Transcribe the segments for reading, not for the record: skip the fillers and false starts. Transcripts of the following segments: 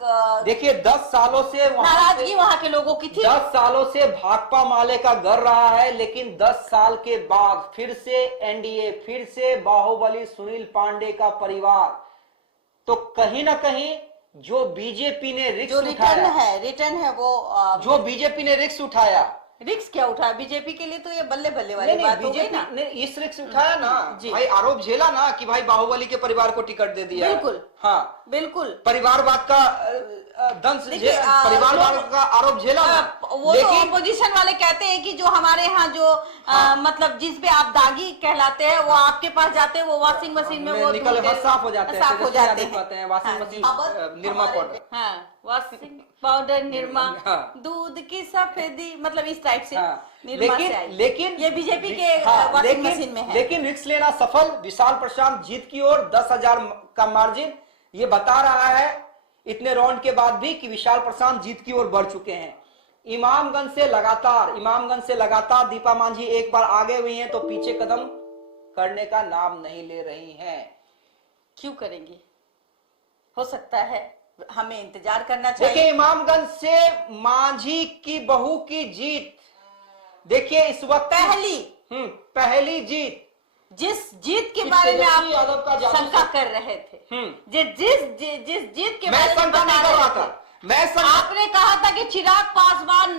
देखिए 10 सालों से नाराजगी वहां के लोगों की थी। 10 सालों से भाकपा माले का घर रहा है, लेकिन 10 साल के बाद फिर से एनडीए, फिर से बाहुबली सुनील पांडे का परिवार, तो कहीं ना कहीं जो बीजेपी ने रिस्क उठाया, रिटर्न है वो जो बीजेपी ने रिस्क उठाया, रिक्स क्या उठाया बीजेपी के लिए, तो ये बल्ले बल्ले वाली बात हो गई ना। ने इस रिस्क उठाया ना भाई, आरोप झेला ना कि भाई बाहुबली के परिवार को टिकट दे दिया। बिल्कुल, हाँ बिल्कुल, परिवारवाद का दंश, परिवारवाद का आरोप झेला ना। वो तो ऑपोजिशन वाले कहते हैं कि जो हमारे यहाँ जो मतलब जिस पे आप दागी कहलाते हैं वो आपके पास जाते हैं, वो वॉशिंग मशीन में वो निकल साफ हो जाते हैं, साफ हो जाते हैं। वॉशिंग मशीन निरमा पाउडर, हाँ वॉशिंग पाउडर निरमा, दूध की सफेदी, मतलब इस टाइप से लेकिन ये बीजेपी के वॉशिंग मशीन में है। लेकिन रिस्क लेना सफल, विशाल प्रशांत जीत की ओर 10,000 का मार्जिन, ये बता रहा है इतने राउंड के बाद भी कि विशाल प्रशांत जीत की ओर बढ़ चुके हैं। इमामगंज से लगातार दीपा मांझी एक बार आगे हुई हैं तो पीछे कदम करने का नाम नहीं ले रही हैं। क्यों करेंगी? हो सकता है, हमें इंतजार करना चाहिए। देखिए इमामगंज से मांझी की बहू की जीत, देखिए इस वक्त पहली जीत, जिस जीत के बारे में आप शंका कर रहे थे, जिस जीत के बारे में बता रहे थे, आपने कहा था कि चिराग पासवान,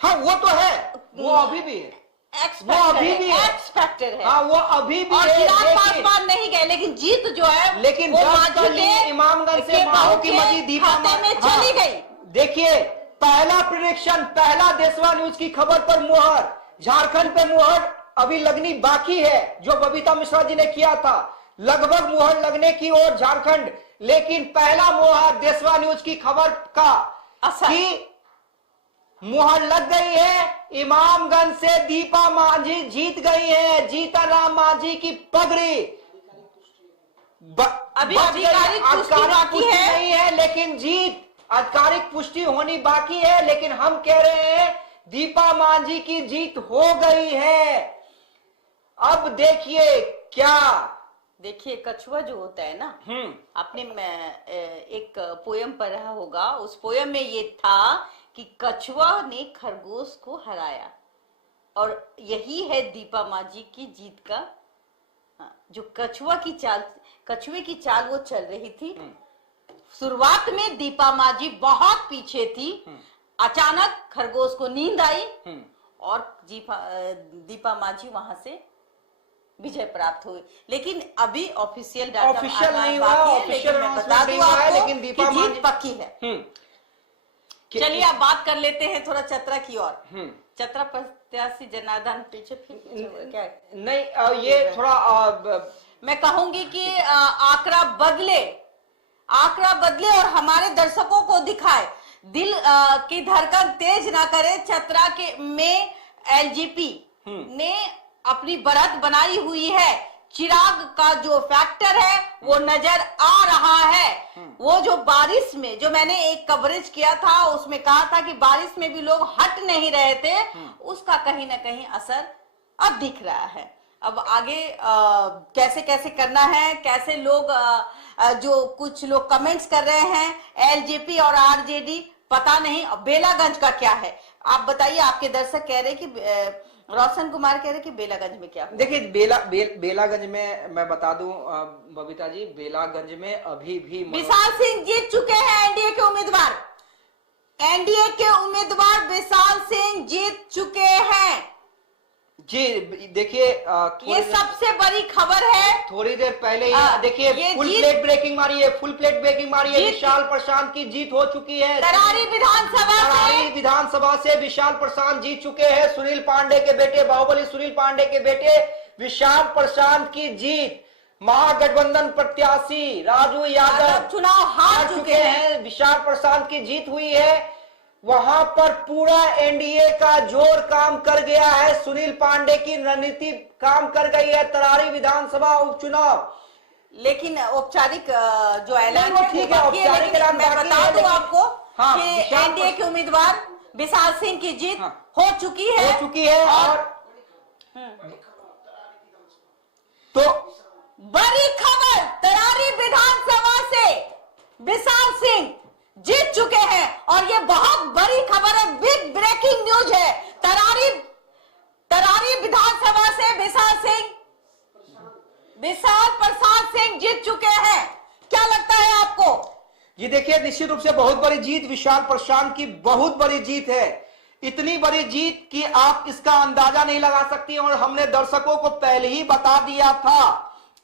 हाँ वो तो है, वो अभी भी है, एक्स फैक्टर है, हाँ वो अभी भी और है। चिराग पासवान नहीं गए, लेकिन जीत जो है लेकिन इमामगंज से बहू की मजी दीपा में चली गई। देखिए पहला प्रेडिक्शन, पहला देशवा न्यूज की खबर पर मुहर, झारखंड पे मुहर अभी लगनी बाकी है, जो बबीता मिश्रा जी ने किया था, लगभग मुहर लगने की ओर झारखंड, लेकिन पहला मुहर देशवा न्यूज की खबर का कि मुहर लग गई है। इमामगंज से दीपा मांझी जीत गई है, जीतन राम मांझी की पगड़ी अभी आधिकारिक पुष्टि नहीं है, लेकिन जीत आधिकारिक पुष्टि होनी बाकी है, लेकिन हम कह रहे हैं दीपा मांझी की जीत हो गई है। अब देखिए क्या, देखिए कछुआ जो होता है ना, आपने एक पोयम पढ़ा होगा, उस पोयम में ये था कि कछुआ ने खरगोश को हराया, और यही है दीपा मांझी की जीत का। जो कछुए की चाल वो चल रही थी। शुरुआत में दीपा मांझी बहुत पीछे थी, अचानक खरगोश को नींद आई और दीपा मांझी वहां से विजय प्राप्त हुई। लेकिन अभी ऑफिशियल डाटा नहीं हुआ, लेकिन मैं बता दूं आपको कि जीत पक्की है। चलिए अब बात कर लेते हैं थोड़ा चतरा की ओर। चतरा प्रत्याशी जनार्दन पीछे क्या नहीं, ये थोड़ा मैं कहूंगी कि आंकड़ा बदले और हमारे दर्शकों को दिखाए, दिल की धड़कन तेज ना करे। चतरा के में एलजेपी ने अपनी बढ़त बनाई हुई है, चिराग का जो फैक्टर है वो नजर आ रहा है। वो जो बारिश में, जो मैंने एक कवरेज किया था उसमें कहा था कि बारिश में भी लोग हट नहीं रहे थे, उसका कहीं ना कहीं असर अब दिख रहा है। अब आगे कैसे कैसे करना है, कैसे लोग जो कुछ लोग कमेंट्स कर रहे हैं एलजेपी और आरजेडी, पता नहीं। बेलागंज का क्या है आप बताइए। आपके दर्शक कह रहे कि रोशन कुमार कह रहे कि बेलागंज में क्या? देखिए बेलागंज में मैं बता दूं बबीता जी, बेलागंज में अभी भी विशाल सिंह जीत चुके हैं। एनडीए के उम्मीदवार विशाल सिंह जीत चुके हैं जी। देखिए ये सबसे बड़ी खबर है। थोड़ी देर पहले ही देखिए फुल प्लेट ब्रेकिंग मारी है, विशाल प्रशांत की जीत हो चुकी है। तरारी विधानसभा से विशाल प्रशांत जीत चुके हैं। सुनील पांडे के बेटे, बाहुबली सुनील पांडे के बेटे विशाल प्रशांत की जीत। महागठबंधन प्रत्याशी राजू यादव चुनाव हार चुके हैं। विशाल प्रशांत की जीत हुई है। वहां पर पूरा एनडीए का जोर काम कर गया है, सुनील पांडे की रणनीति काम कर गई है। तरारी विधानसभा उपचुनाव, लेकिन औपचारिक जो ऐलान ठीक है, औपचारिक ऐलान मैं बता दूं आपको कि एनडीए के उम्मीदवार विशाल सिंह की जीत हो चुकी है और तो बड़ी खबर, तरारी विधानसभा से विशाल सिंह जीत चुके हैं और ये बहुत बड़ी खबर है, बिग ब्रेकिंग न्यूज है। तरारी विधानसभा से विशाल प्रसाद सिंह जीत चुके हैं। क्या लगता है आपको? ये देखिए, निश्चित रूप से बहुत बड़ी जीत, विशाल प्रशांत की बहुत बड़ी जीत है। इतनी बड़ी जीत कि आप इसका अंदाजा नहीं लगा सकती। और हमने दर्शकों को पहले ही बता दिया था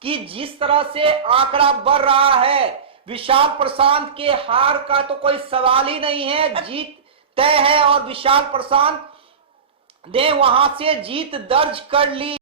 कि जिस तरह से आंकड़ा बढ़ रहा है, विशाल प्रशांत के हार का तो कोई सवाल ही नहीं है, जीत तय है। और विशाल प्रशांत ने वहां से जीत दर्ज कर ली।